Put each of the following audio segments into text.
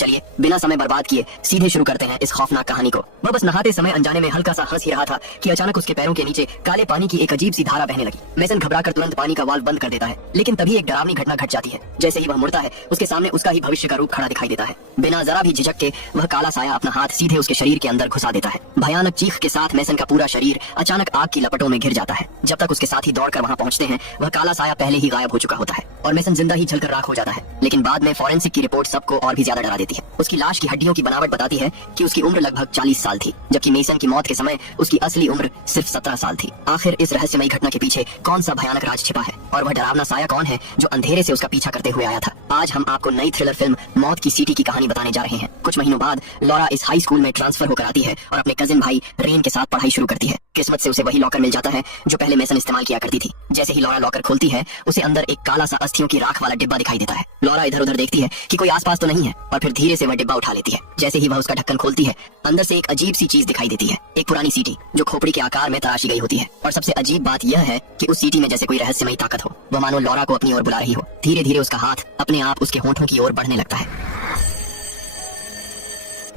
चलिए बिना समय बर्बाद किए सीधे शुरू करते हैं इस खौफनाक कहानी को। वह बस नहाते समय अनजाने में हल्का सा हंस ही रहा था कि अचानक उसके पैरों के नीचे काले पानी की एक अजीब सी धारा बहने लगी। मेसन घबराकर तुरंत पानी का वाल्व बंद कर देता है, लेकिन तभी एक डरावनी घटना घट जाती है। जैसे ही वह मुड़ता है उसके सामने उसका ही भविष्य का रूप खड़ा दिखाई देता है। बिना जरा भी झिझक के वह काला साया अपना हाथ सीधे उसके शरीर के अंदर घुसा देता है। भयानक चीख के साथ मेसन का पूरा शरीर अचानक आग की लपटों में घिर जाता है। जब तक उसके साथी दौड़कर वहां पहुंचते हैं वह काला साया पहले ही गायब हो चुका होता है और मेसन जिंदा ही जलकर राख हो जाता है। लेकिन बाद में फॉरेंसिक की रिपोर्ट सबको और भी ज्यादा डरा देती है। उसकी लाश की हड्डियों की बनावट बताती है कि उसकी उम्र लगभग 40 साल थी, जबकि मेसन की मौत के समय उसकी असली उम्र सिर्फ 17 साल थी। आखिर इस रहस्यमयी घटना के पीछे कौन सा भयानक राज छिपा है और वह डरावना साया कौन है जो अंधेरे से उसका पीछा करते हुए आया था? आज हम आपको नई थ्रिलर फिल्म मौत की सीटी की कहानी बताने जा रहे हैं। कुछ महीनों बाद लॉरा इस हाई स्कूल में ट्रांसफर होकर आती है और अपने कजिन भाई रेन के साथ पढ़ाई शुरू करती है। किस्मत से उसे वही लॉकर मिल जाता है जो पहले मेसन इस्तेमाल किया करती थी। जैसे ही लॉरा लॉकर खोलती है उसे अंदर एक काला सा अस्थियों की राख वाला डिब्बा दिखाई देता है। लॉरा इधर उधर देखती है कि कोई आसपास तो नहीं है और फिर धीरे से वह डिब्बा उठा लेती है। जैसे ही वह उसका ढक्कन खोलती है अंदर से एक अजीब सी चीज दिखाई देती है, एक पुरानी सीटी जो खोपड़ी के आकार में तराशी गई होती है। और सबसे अजीब बात यह है कि उस सीटी में जैसे कोई रहस्यमयी ताकत हो। वह मानो लॉरा को अपनी ओर बुला रही हो। धीरे धीरे उसका हाथ अपने आप उसके होंठों की ओर बढ़ने लगता है।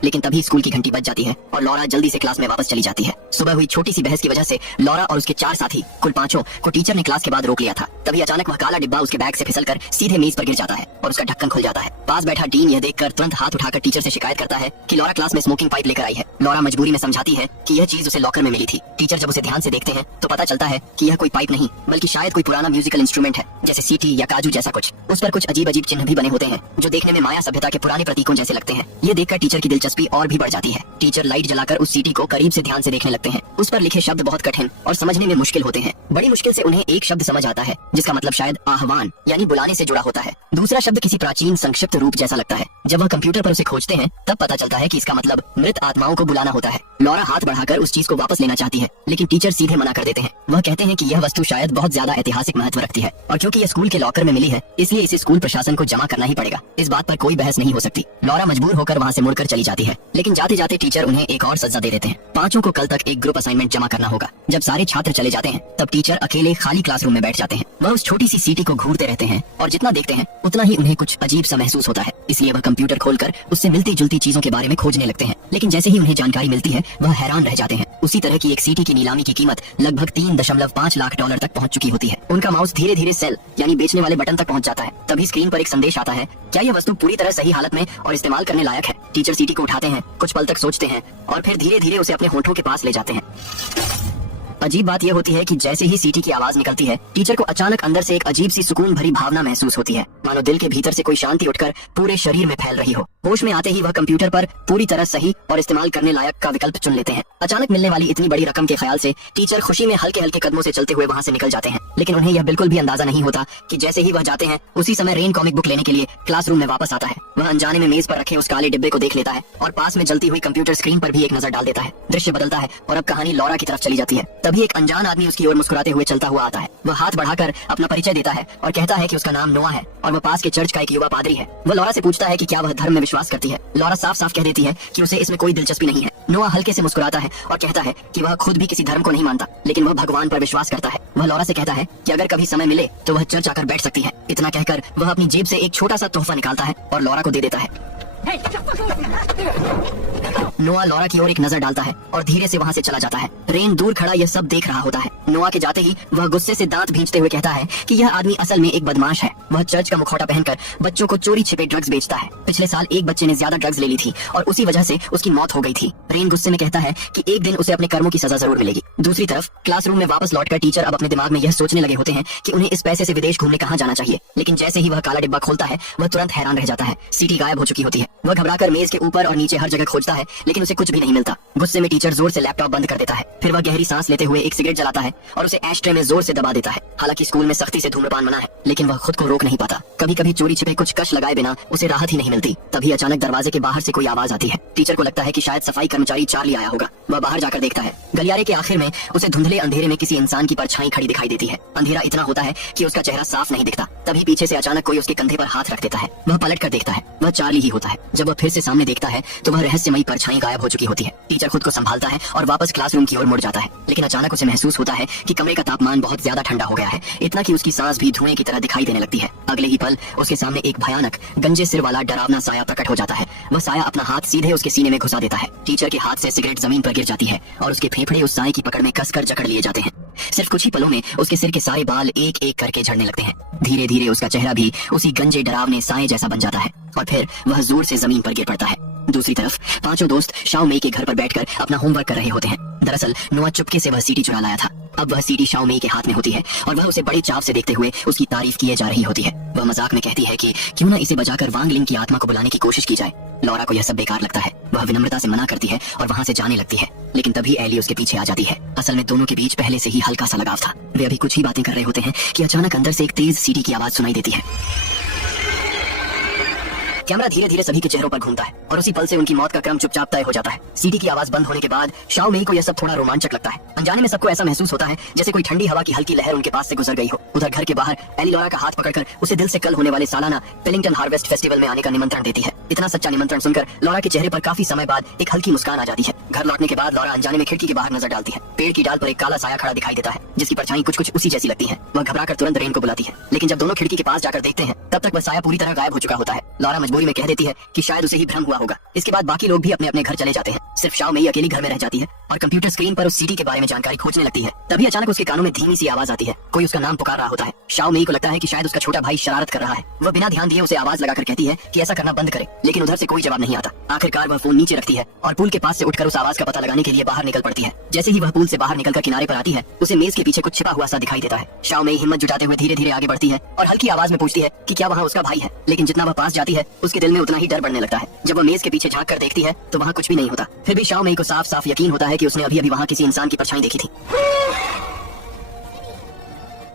लेकिन तभी स्कूल की घंटी बज जाती है और लॉरा जल्दी से क्लास में वापस चली जाती है। सुबह हुई छोटी सी बहस की वजह से लॉरा और उसके 4 साथी कुल 5 को टीचर ने क्लास के बाद रोक लिया था। तभी अचानक वह काला डिब्बा उसके बैग से फिसलकर सीधे मेज पर गिर जाता है और उसका ढक्कन खुल जाता है। पास बैठा डीन यह देखकर तुरंत हाथ उठाकर टीचर से शिकायत करता है कि लॉरा क्लास में स्मोकिंग पाइप लेकर आई है। लॉरा मजबूरी में समझाती है कि यह चीज उसे लॉकर में मिली थी। टीचर जब उसे ध्यान से देखते हैं तो पता चलता है कि यह कोई पाइप नहीं बल्कि शायद कोई पुराना म्यूजिकल इंस्ट्रूमेंट है, जैसे सीटी या काजू जैसा कुछ। उस पर कुछ अजीब अजीब चिन्ह भी बने होते हैं जो देखने में माया सभ्यता के पुराने प्रतीकों जैसे लगते हैं। ये देखकर टीचर की दिलचस्पी और भी बढ़ जाती है। टीचर लाइट जलाकर उस सीटी को करीब से ध्यान से देखने लगते हैं। उस पर लिखे शब्द बहुत कठिन और समझने में मुश्किल होते हैं। बड़ी मुश्किल से उन्हें एक शब्द समझ आता है जिसका मतलब शायद आह्वान यानी बुलाने से जुड़ा होता है। दूसरा शब्द किसी प्राचीन संक्षिप्त रूप जैसा लगता है। जब वह कंप्यूटर पर उसे खोजते हैं तब पता चलता है कि इसका मतलब मृत आत्माओं को बुलाना होता है। लॉरा हाथ बढ़ाकर उस चीज को वापस लेना चाहती है, लेकिन टीचर सीधे मना कर देते हैं। वह कहते हैं कि यह वस्तु शायद बहुत ज्यादा ऐतिहासिक महत्व रखती है और क्योंकि यह स्कूल के लॉकर में मिली है इसलिए इसे स्कूल प्रशासन को जमा करना ही पड़ेगा। इस बात पर कोई बहस नहीं हो सकती। लॉरा मजबूर होकर वहाँ से मुड़कर चली जाती है, लेकिन जाते जाते टीचर उन्हें एक और सजा दे देते हैं। 5 को कल तक एक ग्रुप असाइनमेंट जमा करना होगा। जब सारे छात्र चले जाते हैं तब टीचर अकेले खाली क्लासरूम में बैठ जाते हैं। वह उस छोटी सी सीटी को घूरते रहते हैं और जितना देखते हैं उतना ही उन्हें कुछ अजीब सा महसूस होता है। इसलिए वह कंप्यूटर खोलकर उससे मिलती जुलती चीजों के बारे में खोजने लगते हैं। लेकिन जैसे ही उन्हें जानकारी मिलती है वह हैरान रह जाते हैं। उसी तरह की एक सीटी की नीलामी की कीमत लगभग 3.5 लाख डॉलर तक पहुंच चुकी होती है। उनका माउस धीरे धीरे सेल यानी बेचने वाले बटन तक पहुंच जाता है। तभी स्क्रीन पर एक संदेश आता है, क्या यह वस्तु पूरी तरह सही हालत में और इस्तेमाल करने लायक है? टीचर सीटी को उठाते हैं, कुछ पल तक सोचते हैं और फिर धीरे धीरे उसे अपने होंठों के पास ले जाते हैं। अजीब बात यह होती है कि जैसे ही सीटी की आवाज निकलती है टीचर को अचानक अंदर से एक अजीब सी सुकून भरी भावना महसूस होती है, मानो दिल के भीतर से कोई शांति उठकर पूरे शरीर में फैल रही हो। होश में आते ही वह कंप्यूटर पर पूरी तरह सही और इस्तेमाल करने लायक का विकल्प चुन लेते हैं। अचानक मिलने वाली इतनी बड़ी रकम के ख्याल से टीचर खुशी में हल्के हल्के कदमों से चलते हुए वहाँ से निकल जाते हैं। लेकिन उन्हें यह बिल्कुल भी अंदाजा नहीं होता कि जैसे ही वह जाते हैं उसी समय रेन कॉमिक बुक लेने के लिए क्लासरूम में वापस आता है। वह अनजाने में मेज पर रखे उस काले डिब्बे को देख लेता है और पास में जलती हुई कंप्यूटर स्क्रीन पर भी एक नजर डाल देता है। दृश्य बदलता है और अब कहानी लॉरा की तरफ चली जाती है। तभी एक अनजान आदमी उसकी ओर मुस्कुराते हुए चलता हुआ आता है। वह हाथ बढ़ाकर अपना परिचय देता है और कहता है कि उसका नाम नोआ है और वह पास के चर्च का एक युवा पादरी है। वह लॉरा से पूछता है कि क्या वह धर्म में विश्वास करती है। लॉरा साफ साफ कह देती है कि उसे इसमें कोई दिलचस्पी नहीं है। नोआ हल्के से मुस्कुराता है और कहता है कि वह खुद भी किसी धर्म को नहीं मानता, लेकिन वह भगवान पर विश्वास करता है। वह लॉरा से कहता है कि अगर कभी समय मिले तो वह चर्च आकर बैठ सकती है। इतना कहकर वह अपनी जेब से एक छोटा सा तोहफा निकालता है और लॉरा को दे देता है। नोआ लॉरा की ओर एक नजर डालता है और धीरे से वहाँ से चला जाता है। रेन दूर खड़ा यह सब देख रहा होता है। नोआ के जाते ही वह गुस्से से दांत भींचते हुए कहता है कि यह आदमी असल में एक बदमाश है। वह चर्च का मुखौटा पहनकर बच्चों को चोरी छिपे ड्रग्स बेचता है। पिछले साल एक बच्चे ने ज्यादा ड्रग्स ले ली थी और उसी वजह से उसकी मौत हो गई थी। रेन गुस्से में कहता है कि एक दिन उसे अपने कर्मों की सजा जरूर मिलेगी। दूसरी तरफ क्लासरूम में वापस लौटकर टीचर अब अपने दिमाग में यह सोचने लगे होते हैं कि उन्हें इस पैसे से विदेश घूमने कहाँ जाना चाहिए। लेकिन जैसे ही वह काला डिब्बा खोलता है वह तुरंत हैरान रह जाता है। सीटी गायब हो चुकी होती है। वह घबराकर मेज के ऊपर और नीचे हर जगह खोजता है, लेकिन उसे कुछ भी नहीं मिलता। गुस्से में टीचर जोर से लैपटॉप बंद कर देता है। फिर वह गहरी सांस लेते हुए एक सिगरेट जलाता है और उसे एशट्रे में जोर से दबा देता है। हालांकि स्कूल में सख्ती से धूम्रपान मना है, लेकिन वह खुद को रोक नहीं पाता। कभी कभी चोरी छिपे कुछ कश लगाए बिना उसे राहत ही नहीं मिलती। तभी अचानक दरवाजे के बाहर से कोई आवाज आती है। टीचर को लगता है कि शायद सफाई कर्मचारी चार्ली आया होगा। वह बाहर जाकर देखता है। गलियारे के आखिर में उसे धुंधले अंधेरे में किसी इंसान की परछाई खड़ी दिखाई देती है। अंधेरा इतना होता है कि उसका चेहरा साफ नहीं दिखता। तभी पीछे से अचानक कोई उसके कंधे पर हाथ रख देता है। वह पलट कर देखता है, वह चार्ली ही होता है। जब वह फिर से सामने देखता है तो वह रहस्यमयी परछाई गायब हो चुकी होती है। टीचर टीचर खुद को संभालता है और वापस क्लासरूम की ओर मुड़ जाता है, लेकिन अचानक उसे महसूस होता है कि कमरे का तापमान बहुत ज्यादा ठंडा हो गया है, इतना कि उसकी सांस भी धुएं की तरह दिखाई देने लगती है। अगले ही पल उसके सामने एक भयानक गंजे सिर वाला डरावना साया प्रकट हो जाता है। वह साया अपना हाथ सीधे उसके सीने में घुसा देता है। टीचर के हाथ से सिगरेट जमीन पर गिर जाती है और उसके फेफड़े उस साए की पकड़ में कसकर जकड़ लिए जाते हैं। सिर्फ कुछ ही पलों में उसके सिर के सारे बाल एक एक करके झड़ने लगते हैं। धीरे धीरे उसका चेहरा भी उसी गंजे डरावने साए जैसा बन जाता है और फिर वह जोर से जमीन पर गिर पड़ता है। दूसरी तरफ पांचों दोस्त शाओ मेई के घर पर बैठकर अपना होमवर्क कर रहे होते हैं। दरअसल नोआ चुपके से वह सीडी चुरा लाया था। अब वह सीडी शाओ मेई के हाथ में होती है और वह उसे बड़ी चाव से देखते हुए उसकी तारीफ किए जा रही होती है। वह मजाक में कहती है कि क्यों न इसे बजाकर वांग लिंग की आत्मा को बुलाने की कोशिश की जाए। लॉरा को यह सब बेकार लगता है। वह विनम्रता से मना करती है और वहां से जाने लगती है, लेकिन तभी एली उसके पीछे आ जाती है। असल में दोनों के बीच पहले से ही हल्का सा लगाव था। वे अभी कुछ ही बातें कर रहे होते हैं कि अचानक अंदर से एक तेज सीटी की आवाज सुनाई देती है। कैमरा धीरे धीरे सभी के चेहरों पर घूमता है और उसी पल से उनकी मौत का क्रम चुपचाप तय हो जाता है। सीटी की आवाज बंद होने के बाद शाओ मेई को यह सब थोड़ा रोमांचक लगता है। अनजाने में सबको ऐसा महसूस होता है जैसे कोई ठंडी हवा की हल्की लहर उनके पास से गुजर गई हो। उधर घर के बाहर एली लॉरा का हाथ पकड़कर उसे दिल से कल होने वाले सालाना पेलिंगटन हार्वेस्ट फेस्टिवल में आने का निमंत्रण देती है। इतना सच्चा निमंत्रण सुनकर लॉरा के चेहरे पर काफी समय बाद एक हल्की मुस्कान आ जाती है। घर लौटने के बाद लॉरा अनजाने में खिड़की के बाहर नजर डालती है। पेड़ की डाल पर एक काला साया खड़ा दिखाई देता है जिसकी परछाई कुछ कुछ उसी जैसी लगती है। वह घबराकर तुरंत रेन को बुलाती है, लेकिन जब दोनों खिड़की के पास जाकर देखते हैं तब तक वह साया पूरी तरह गायब हो चुका होता है। लॉरा मजबूरी में कह देती है कि शायद उसे ही भ्रम हुआ होगा। इसके बाद बाकी लोग भी अपने अपने घर चले जाते हैं। सिर्फ शाओ मेई अकेली घर में रह जाती है और कंप्यूटर स्क्रीन पर उस सीटी के बारे में जानकारी खोजने लगती है। तभी अचानक उसके कानों में धीमी सी आवाज आती है। कोई उसका नाम पुकार रहा होता है। शाओ मेई को लगता है कि शायद उसका छोटा भाई शरारत कर रहा है। वह बिना ध्यान दिए उसे आवाज लगाकर कहती है कि ऐसा करना बंद करे, लेकिन उधर से कोई जवाब नहीं आता। आखिरकार वह फोन नीचे रखती है और पुल के पास से उठकर उस आवाज का पता लगाने के लिए बाहर निकल पड़ती है। जैसे ही वह पुल से बाहर निकलकर किनारे पर आती है, उसे मेज के पीछे कुछ छिपा हुआ सा दिखाई देता है। शाओ मेई हिम्मत जुटाते हुए धीरे धीरे आगे बढ़ती है और हल्की आवाज में पूछती है कि क्या वहाँ उसका भाई है। लेकिन जितना वह पास जाती है उसके दिल में उतना ही डर बढ़ने लगता है। जब वह मेज के पीछे झांक कर देखती है तो वहाँ कुछ भी नहीं होता। फिर भी शाओ मेई को साफ साफ यकीन होता है कि उसने अभी अभी वहाँ किसी इंसान की परछाई देखी थी।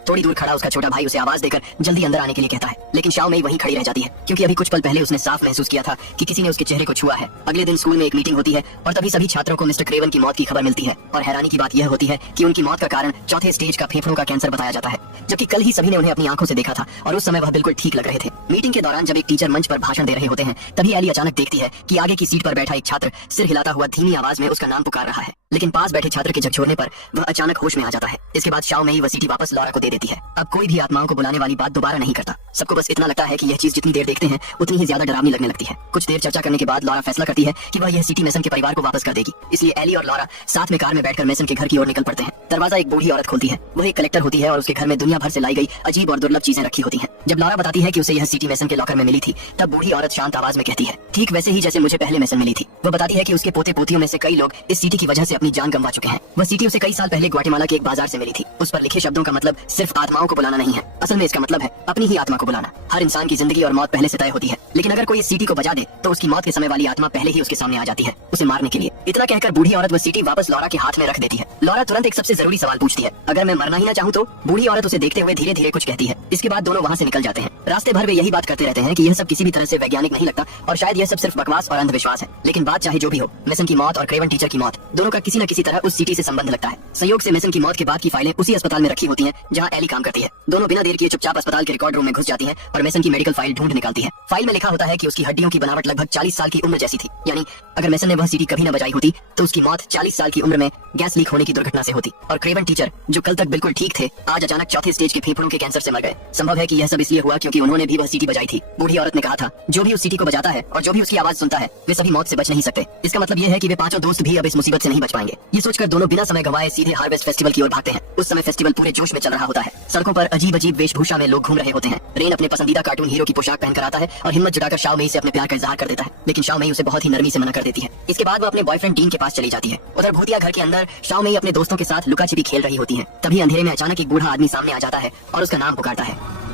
थोड़ी दूर खड़ा उसका छोटा भाई उसे आवाज देकर जल्दी अंदर आने के लिए कहता है, लेकिन शाओ मेई वहीं खड़ी रह जाती है क्योंकि अभी कुछ पल पहले उसने साफ महसूस किया था कि किसी ने उसके चेहरे को छुआ है। अगले दिन स्कूल में एक मीटिंग होती है और तभी सभी छात्रों को मिस्टर क्रेवन की मौत की खबर मिलती है और हैरानी की बात यह होती है कि उनकी मौत का कारण चौथे स्टेज का फेफड़ों का कैंसर बताया जाता है, जबकि कल ही सभी ने उन्हें अपनी आंखों से देखा था और उस समय वह बिल्कुल ठीक लग रहे थे। मीटिंग के दौरान जब एक टीचर मंच पर भाषण दे रहे होते हैं तभी एली अचानक देखती है कि आगे की सीट पर बैठा एक छात्र सिर हिलाता हुआ धीमी आवाज में उसका नाम पुकार रहा है, लेकिन पास बैठे छात्र के झकझोरने पर वह अचानक होश में आ जाता है। इसके बाद शाओ मेई वह सीटी वापस लॉरा को दे देती है। अब कोई भी आत्माओं को बुलाने वाली बात दोबारा नहीं करता। सबको बस इतना लगता है कि यह चीज जितनी देर देखते हैं उतनी ही ज्यादा डरावनी लगने लगती है। कुछ देर चर्चा करने के बाद लॉरा फैसला करती है कि वह यह सीटी मेसन के परिवार को वापस कर देगी। इसलिए एली और लॉरा साथ में कार में बैठकर मेसन के घर की ओर निकल पड़ते हैं। दरवाजा एक बूढ़ी औरत खोलती है। वह एक कलेक्टर होती है और उसके घर में दुनिया भर से लाई गई अजीब और दुर्लभ चीजें रखी होती हैं। जब लॉरा बताती है कि उसे यह सीटी मेसन के लॉकर में मिली थी तब बूढ़ी औरत शांत आवाज में कहती है, ठीक वैसे ही जैसे मुझे पहले मेसन मिली थी। वह बताती है कि उसके पोते पोतियों में से कई लोग इस सीटी की वजह से अपनी जान गंवा चुके हैं। वह सीटी उसे कई साल पहले ग्वाटेमाला के एक बाजार से मिली थी। उस पर लिखे शब्दों का मतलब सिर्फ आत्माओं को बुलाना नहीं है, असल में इसका मतलब है अपनी ही आत्मा को बुलाना। हर इंसान की जिंदगी और मौत पहले से तय होती है, लेकिन अगर कोई इस सीटी को बजा दे तो उसकी मौत के समय वाली आत्मा पहले ही उसके सामने आ जाती है उसे मारने के लिए। इतना कहकर बूढ़ी औरत वह सीटी वापस लॉरा के हाथ में रख देती है। लॉरा तुरंत एक सबसे जरूरी सवाल पूछती है, अगर मैं मरना ही ना चाहूँ तो? बूढ़ी औरत उसे देखते हुए धीरे धीरे कुछ कहती है। इसके बाद दोनों वहाँ से निकल जाते हैं। रास्ते भर वे यही बात करते रहते हैं कि यह सब किसी भी तरह से वैज्ञानिक नहीं लगता और शायद यह सब सिर्फ बकवास और अंधविश्वास है। लेकिन बात चाहे जो भी हो, मेसन की मौत और क्रेवन टीचर की मौत दोनों का किसी न किसी तरह उस सीटी से संबंध लगता है। संयोग से मेसन की मौत के बाद की फाइलें उसी अस्पताल में रखी होती हैं जहां एली काम करती है। दोनों बिना देर किए चुपचाप अस्पताल के रिकॉर्ड रूम में घुस जाती हैं और मेसन की मेडिकल फाइल ढूंढ निकालती है। फाइल में लिखा होता है कि उसकी हड्डियों की बनावट लगभग 40 साल की उम्र जैसी थी। यानी अगर मेसन ने वह सीटी कभी न बजाई होती तो उसकी मौत 40 साल की उम्र में गैस लीक होने की दुर्घटना से होती। और क्रेवन टीचर जो कल तक बिल्कुल ठीक थे आज अचानक चौथे स्टेज के फेफड़ों के कैंसर से मर गए। संभव है कि यह सब इसलिए हुआ क्योंकि उन्होंने भी वह सीटी बजाई थी। बूढ़ी औरत ने कहा था, जो भी उस सीटी को बजाता है और जो भी उसकी आवाज सुनता है वे सभी मौत से बच नहीं सकते। इसका मतलब यह है कि वे पांचों दोस्त भी अब इस मुसीबत से नहीं बच पाएंगे। ये सोचकर दोनों बिना समय गंवाए सीधे हार्वेस्ट फेस्टिवल की ओर भागते हैं। उस समय फेस्टिवल पूरे जोश में चल रहा होता है। सड़कों पर अजीब अजीब वेशभूषा में लोग घूम रहे होते हैं। रेन अपने पसंदीदा कार्टून हीरो की पोशाक पहनकर आता है और हिम्मत जुटाकर शाओ मेई से अपने प्यार का इजहार कर देता है, लेकिन शाओ मेई उसे बहुत ही नरमी से मना कर देती है। इसके बाद वो अपने बॉयफ्रेंड डीन के पास चली जाती है। उधर भूतिया घर के अंदर शाओ मेई अपने दोस्तों के साथ लुका छिपी खेल रही होती है। तभी अंधेरे में अचानक एक बूढ़ा आदमी सामने आ जाता है और उसका नाम पुकारता है।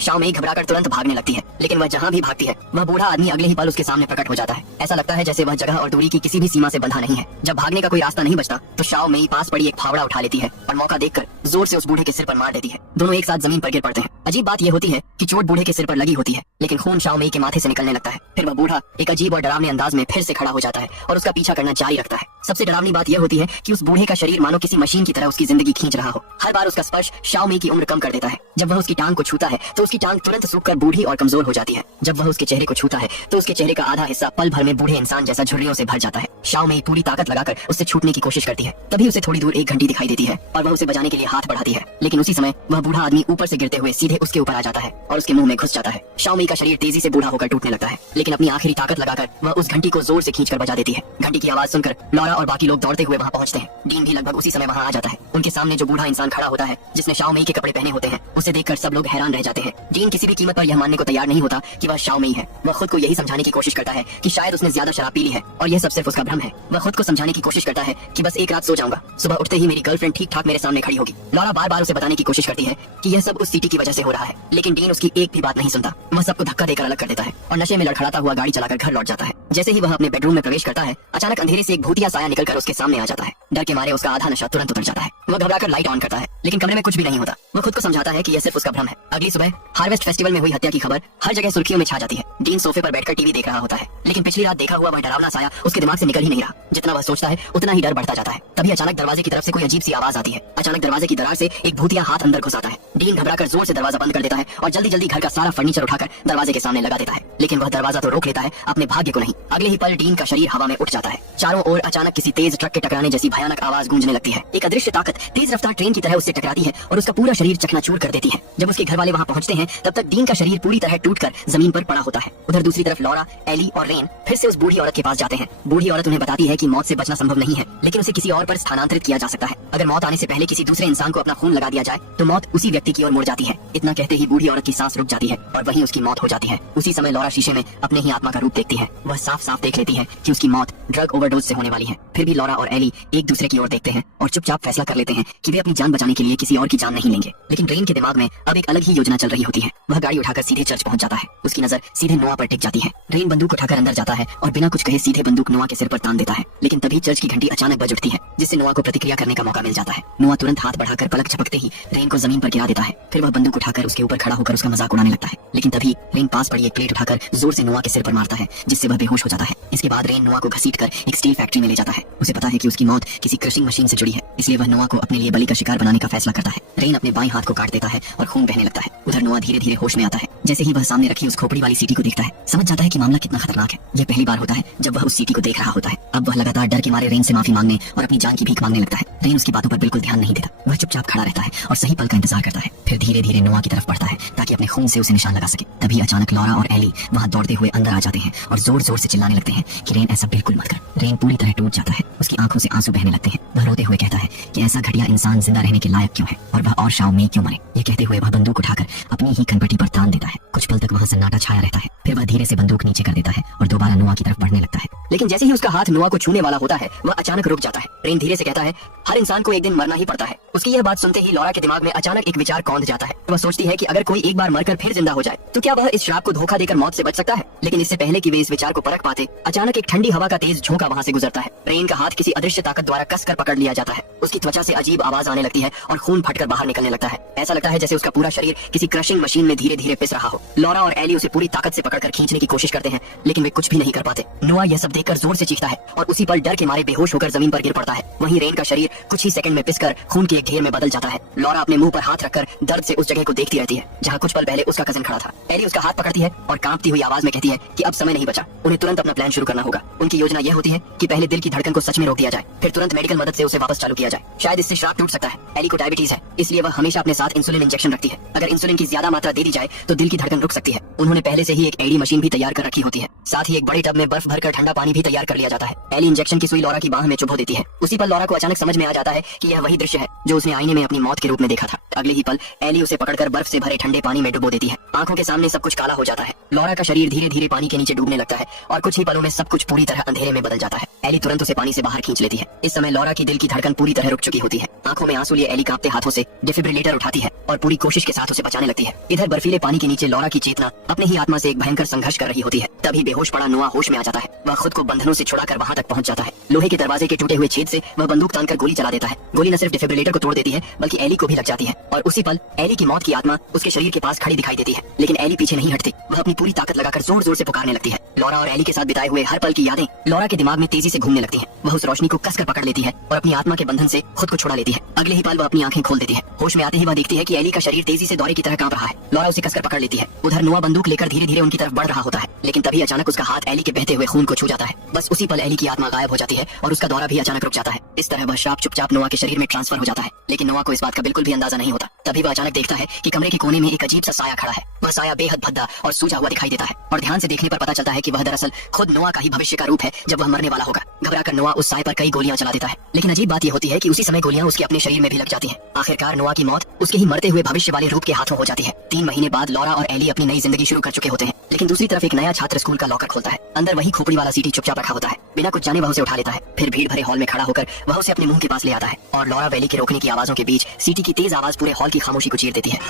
शाओ मेई घबराकर तुरंत भागने लगती है, लेकिन वह जहाँ भी भागती है वह बूढ़ा आदमी अगले ही पल उसके सामने प्रकट हो जाता है। ऐसा लगता है जैसे वह जगह और दूरी की किसी भी सीमा से बंधा नहीं है। जब भागने का कोई रास्ता नहीं बचता तो शाओ मेई पास पड़ी एक फावड़ा उठा लेती है और मौका देखकर जोर से उस बूढ़े के सिर पर मार देती है। दोनों एक साथ जमीन पर गिर पड़ते हैं। अजीब बात यह होती है कि चोट बूढ़े के सिर पर लगी होती है, लेकिन खून शाओ मेई के माथे से निकलने लगता है। फिर वह बूढ़ा एक अजीब और डरावने अंदाज में फिर से खड़ा हो जाता है और उसका पीछा करना जारी रखता है। सबसे डरावनी बात यह होती है कि उस बूढ़े का शरीर मानो किसी मशीन की तरह उसकी जिंदगी खींच रहा हो। हर बार उसका स्पर्श शाओ मेई की उम्र कम कर देता है। जब वह उसकी टांग को छूता है तो उसकी टांग तुरंत सूखकर बूढ़ी और कमजोर हो जाती है। जब वह उसके चेहरे को छूता है तो उसके चेहरे का आधा हिस्सा पल भर में बूढ़े इंसान जैसा झुर्रियों से भर जाता है। शाओ मेई पूरी ताकत लगाकर उससे छूटने की कोशिश करती है। तभी उसे थोड़ी दूर एक घंटी दिखाई देती है और वह उसे बचाने के लिए हाथ बढ़ाती है, लेकिन उसी समय वह बूढ़ा आदमी ऊपर से गिरते हुए सीधे उसके ऊपर आ जाता है और उसके मुंह में घुस जाता है। शाओ मेई का शरीर तेजी से बूढ़ा होकर टूटने लगता है, लेकिन अपनी आखिरी ताकत लगाकर वह उस घंटी को जोर से खींचकर बजा देती है। घंटी की आवाज सुनकर लॉरा और बाकी लोग दौड़ते हुए वहां पहुंचते हैं। डीन भी लगभग उसी समय वहां आ जाता है। उनके सामने जो बूढ़ा इंसान खड़ा होता है जिसने शाओ मेई के कपड़े पहने होते हैं, उसे देखकर सब लोग हैरान रह जाते हैं। डीन किसी भी कीमत पर यह मानने को तैयार नहीं होता कि वह शाओ मेई है। वह खुद को यही समझाने की कोशिश करता है कि शायद उसने ज्यादा शराब पी ली है और यह सब सिर्फ उसका भ्रम है। वह खुद को समझाने की कोशिश करता है कि बस एक रात सो जाऊंगा, सुबह उठते ही मेरी गर्लफ्रेंड ठीक ठाक मेरे सामने खड़ी होगी। लॉरा बार बार उसे बताने की कोशिश करती है कि यह सब उस सीटी की वजह से हो रहा है, लेकिन डीन उसकी एक भी बात नहीं सुनता। वह सबको धक्का देकर अलग कर देता है और नशे में लड़खड़ाता हुआ गाड़ी चलाकर घर लौट जाता है। जैसे ही वह अपने बेडरूम में प्रवेश करता है, अचानक अंधेरे से एक भूतिया साया निकलकर उसके सामने आ जाता है। डर के मारे उसका आधा नशा तुरंत उतर जाता है। वह घबराकर लाइट ऑन करता है, लेकिन कमरे में कुछ भी नहीं होता। वह खुद को समझाता है कि यह सिर्फ उसका भ्रम है। अगली सुबह हार्वेस्ट फेस्टिवल में हुई हत्या की खबर हर जगह सुर्खियों में छा जाती है। डीन सोफे पर बैठकर टीवी देख रहा होता है, लेकिन पिछली रात देखा हुआ वह डरावना साया उसके दिमाग से निकल ही नहीं रहा। जितना वह सोचता है उतना ही डर बढ़ता जाता है। तभी अचानक दरवाजे की तरफ से कोई अजीब सी आवाज आती है। अचानक दरवाजे की दरार से एक भूतिया हाथ अंदर घुस आता है। डीन घबराकर जोर से दरवाजा बंद कर देता है और जल्दी जल्दी घर का सारा फर्नीचर उठाकर दरवाजे के सामने लगा देता है, लेकिन वह दरवाजा तो रोक लेता है, अपने भाग्य को नहीं। अगले ही पल डीन का शरीर हवा में उठ जाता है। चारों ओर अचानक किसी तेज ट्रक के टकराने जैसी भयानक आवाज गूंजने लगती है। एक अदृश्य ताकत तेज रफ्तार ट्रेन की तरह उससे टकराती है और उसका पूरा शरीर चकनाचूर कर देती है। जब उसके घर वाले वहां पहुंचते हैं, तब तक डीन का शरीर पूरी तरह टूटकर जमीन पर पड़ा होता है। उधर दूसरी तरफ लॉरा, एली और रेन फिर से उस बूढ़ी औरत के पास जाते हैं। बूढ़ी औरत उन्हें बताती है कि मौत से बचना संभव नहीं है, लेकिन उसे किसी और पर स्थानांतरित किया जा सकता है। अगर मौत आने से पहले किसी दूसरे इंसान को अपना खून लगा दिया जाए तो मौत उसी व्यक्ति की ओर मुड़ जाती है। इतना कहते ही बूढ़ी औरत की सांस रुक जाती है और वहीं उसकी मौत हो जाती है। उसी समय लॉरा शीशे में अपने ही आत्मा का रूप देखती है। वह साफ साफ देख लेती है कि उसकी मौत ड्रग ओवरडोज से होने वाली है। फिर भी लॉरा और एली एक दूसरे की ओर देखते हैं और चुपचाप फैसला कर लेते हैं कि वे अपनी जान बचाने के लिए किसी और की जान नहीं लेंगे। लेकिन रेन के दिमाग में अब एक अलग ही योजना चल रही होती है। वह गाड़ी उठाकर सीधे चर्च पहुंच जाता है। उसकी नजर सीधे नोआ पर टिक जाती है। रेन बंदूक उठाकर अंदर जाता है और बिना कुछ कहे सीधे बंदूक नोआ के सिर पर तान देता है, लेकिन तभी चर्च की घंटी अचानक बज उठती है, जिससे नोआ को प्रतिक्रिया करने का मौका मिल जाता है। नोआ तुरंत हाथ बढ़ाकर पलक झपकते ही रेन को जमीन पर गिरा देता है। फिर वह बंदूक उठाकर उसके ऊपर खड़ा होकर उसका मजाक उड़ाने लगता है, लेकिन तभी रेन पास पड़ी एक प्लेट उठाकर जोर से नोआ के सिर पर मारता है, जिससे वह बेहोश हो जाता है। इसके बाद रेन नोआ को घसीटकर एक स्टील फैक्ट्री में ले जाता है। उसे पता है कि उसकी मौत किसी क्रशिंग मशीन से जुड़ी है, इसलिए वह नोआ को अपने लिए बलि का शिकार बनाने का फैसला करता है। रेन अपने बाएं हाथ को काट देता है और खून बहने लगता है। उधर नोआ धीरे धीरे होश में आता है। जैसे ही वह सामने रखी उस खोपड़ी वाली सीटी को देखता है, समझ जाता है कि मामला कितना खतरनाक है। यह पहली बार होता है जब वह उस सीटी को देख रहा होता है। अब वह लगातार डर के मारे रेन से माफी मांगने और अपनी जान की भीख मांगने लगता है। रेन उसकी बातों पर बिल्कुल ध्यान नहीं देता। वह चुपचाप खड़ा रहता है और सही पल का इंतजार करता है। फिर धीरे धीरे नोआ की तरफ बढ़ता है ताकि अपने खून से उसे निशान लगा सके। तभी अचानक लॉरा और एली वहां दौड़ते हुए अंदर आ जाते हैं और जोर जोर से चिल्लाने लगते हैं कि रेन ऐसा बिल्कुल मत कर। रेन पूरी तरह टूट जाता है। उसकी आंखों से आंसू बहने लगते हैं। वह रोते हुए कहता है कि ऐसा घटिया इंसान जिंदा रहने के लायक क्यों है और वह और शाओ मेई क्यों मरे। ये कहते हुए वह बंदूक उठाकर अपनी ही कनपटी पर तान देता है। कुछ पल तक वहां सन्नाटा छाया रहता है। फिर वह धीरे से बंदूक नीचे कर देता है और दोबारा नोआ की तरफ बढ़ने लगता है, लेकिन जैसे ही उसका हाथ नोआ को छूने वाला होता है, वह अचानक रुक जाता है। रेन धीरे से कहता है, हर इंसान को एक दिन मरना ही पड़ता है। उसकी यह बात सुनते ही लॉरा के दिमाग में अचानक एक विचार कौंध जाता है। वह सोचती है कि अगर कोई एक बार मरकर फिर जिंदा हो जाए तो क्या वह इस शराब को धोखा देकर मौत से बच सकता है। लेकिन इससे पहले कि वे इस विचार को परख पाते, अचानक एक ठंडी हवा का तेज झोंका वहां से गुजरता है। रेन का हाथ किसी अदृश्य ताकत द्वारा कसकर पकड़ लिया जाता है। उसकी त्वचा से अजीब आवाज आने लगती है और खून फटकर बाहर निकलने लगता है। ऐसा लगता है जैसे उसका पूरा शरीर किसी क्रशिंग मशीन में धीरे धीरे पिस रहा हो। लॉरा और एली उसे पूरी ताकत से पकड़कर खींचने की कोशिश करते हैं, लेकिन वे कुछ भी नहीं कर पाते। नोआ यह सब देखकर जोर से चीखता है और उसी पल डर के मारे बेहोश होकर जमीन पर गिर पड़ता है। वहीं रेन का शरीर कुछ ही सेकंड में पिसकर खून के एक ढेर में बदल जाता है। लॉरा अपने मुंह पर हाथ रखकर दर्द से उस जगह को देखती रहती है जहां कुछ पल पहले उसका कजिन खड़ा था। एली उसका हाथ पकड़ती है और कांपती हुई आवाज में कहती है कि अब समय नहीं बचा, उन्हें तुरंत अपना प्लान शुरू करना होगा। उनकी योजना यह होती है कि पहले दिल की धड़कन को सच में रोक दिया जाए, फिर तुरंत मेडिकल मदद से उसे वापस चालू किया जाए। शायद इससे श्राप टूट सकता है। एली को डायबिटीज है, इसलिए वह हमेशा अपने साथ इंसुलिन इंजेक्शन रखती है। अगर इंसुलिन की ज्यादा मात्रा दे दी जाए तो दिल की धड़कन रुक सकती है। उन्होंने पहले से ही एक एडी मशीन भी तैयार कर रखी होती है। साथ ही एक बड़े टब में बर्फ भरकर ठंडा पानी भी तैयार कर लिया जाता है। एली इंजेक्शन की सुई लॉरा की बाह में चुभो देती है। उसी पर लॉरा को अचानक समझ में आ जाता है कि यह वही दृश्य है जो उसने आईने में अपनी मौत के रूप में देखा था। अगले ही पल एली उसे पकड़कर बर्फ से भरे ठंडे पानी में डुबो देती है। आंखों के सामने सब कुछ काला हो जाता है। लॉरा का शरीर धीरे धीरे पानी के नीचे डूबने लगता है और कुछ ही पलों में सब कुछ पूरी तरह अंधेरे में बदल जाता है। एली तुरंत उसे पानी से बाहर खींच लेती है। इस समय लॉरा की दिल की धड़कन पूरी तरह रुक चुकी होती है। आंखों में आंसू लिए एली कांपते हाथों से डिफिब्रिलेटर उठाती है और पूरी कोशिश के साथ उसे बचाने लगती है। इधर बर्फीले पानी के नीचे लॉरा की चेतना अपने ही आत्मा से एक भयंकर संघर्ष कर रही होती है। तभी बेहोश पड़ा नोआ होश में आ जाता है। वह खुद को बंधनों से छुड़ाकर वहां तक पहुंच जाता है। लोहे के दरवाजे के टूटे हुए छेद से वह बंदूक तानकर गोली चला देता है। गोली न सिर्फ डिफिब्रिलेटर को तोड़ देती है बल्कि एली को भी लग जाती है और उसी पल एली की मौत की आत्मा उसके शरीर के पास खड़ी दिखाई देती है। लेकिन एली पीछे नहीं हटती, वह अपनी पूरी ताकत लगाकर जोर जोर से पुकारने लगती है। लॉरा और एली के साथ बिताए हुए हर पल की यादें लॉरा के दिमाग में तेजी से घूमने लगती हैं। वह उस रोशनी को कसकर पकड़ लेती है और अपनी आत्मा के बंधन से खुद को छुड़ा लेती है। अगले ही पल वह अपनी आंखें खोल देती है। होश में आते ही वह देखती है कि एली का शरीर तेजी से दौरे की तरह कांप रहा है। लॉरा उसे कसकर पकड़ लेती है। उधर नोआ बंदूक लेकर धीरे धीरे उनकी तरफ बढ़ रहा होता है, लेकिन तभी अचानक उसका हाथ एली के बहते हुए खून को छू जाता है। बस उसी पल एली की आत्मा गायब हो जाती है और उसका दौरा भी अचानक रुक जाता है। इस तरह वह श्राप चुपचाप नोआ के शरीर में ट्रांसफर हो जाता है। लेकिन नोआ को इस बात का बिल्कुल भी अंदाजा नहीं होता। तभी वह अचानक देखता है कि कमरे के कोने में एक अजीब सा साया खड़ा है। वह साया बेहद भद्दा और सूजा हुआ दिखाई देता है और ध्यान से देखने पर पता चलता है कि वह दरअसल खुद नोआ का ही भविष्य का रूप है जब वह मरने वाला होगा। घबराकर नोआ उस साए पर कई गोलियां चला देता है, लेकिन अजीब बात यह होती है कि उसी समय गोलियां उसके अपने शरीर में भी लग जाती हैं। आखिरकार नोआ की मौत उसके ही मरते हुए भविष्य वाले रूप के हाथों हो जाती है। 3 महीने बाद लॉरा और एली अपनी नई जिंदगी शुरू कर चुके होते हैं, लेकिन दूसरी तरफ एक नया छात्र स्कूल का लॉकर खोलता है। अंदर वही खोपड़ी वाला सीटी चुपचाप रखा होता है। बिना कुछ जाने वह उसे उठा लेता है। फिर भीड़ भरे हॉल में खड़ा होकर वह उसे अपने मुंह के पास ले आता है और लॉरा वैली के रोकने की आवाजों के बीच सीटी की तेज आवाज पूरे हॉल की खामोशी को चीर देती है।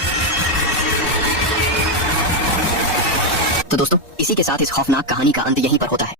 तो दोस्तों, इसी के साथ इस खौफनाक कहानी का अंत यहीं पर होता है।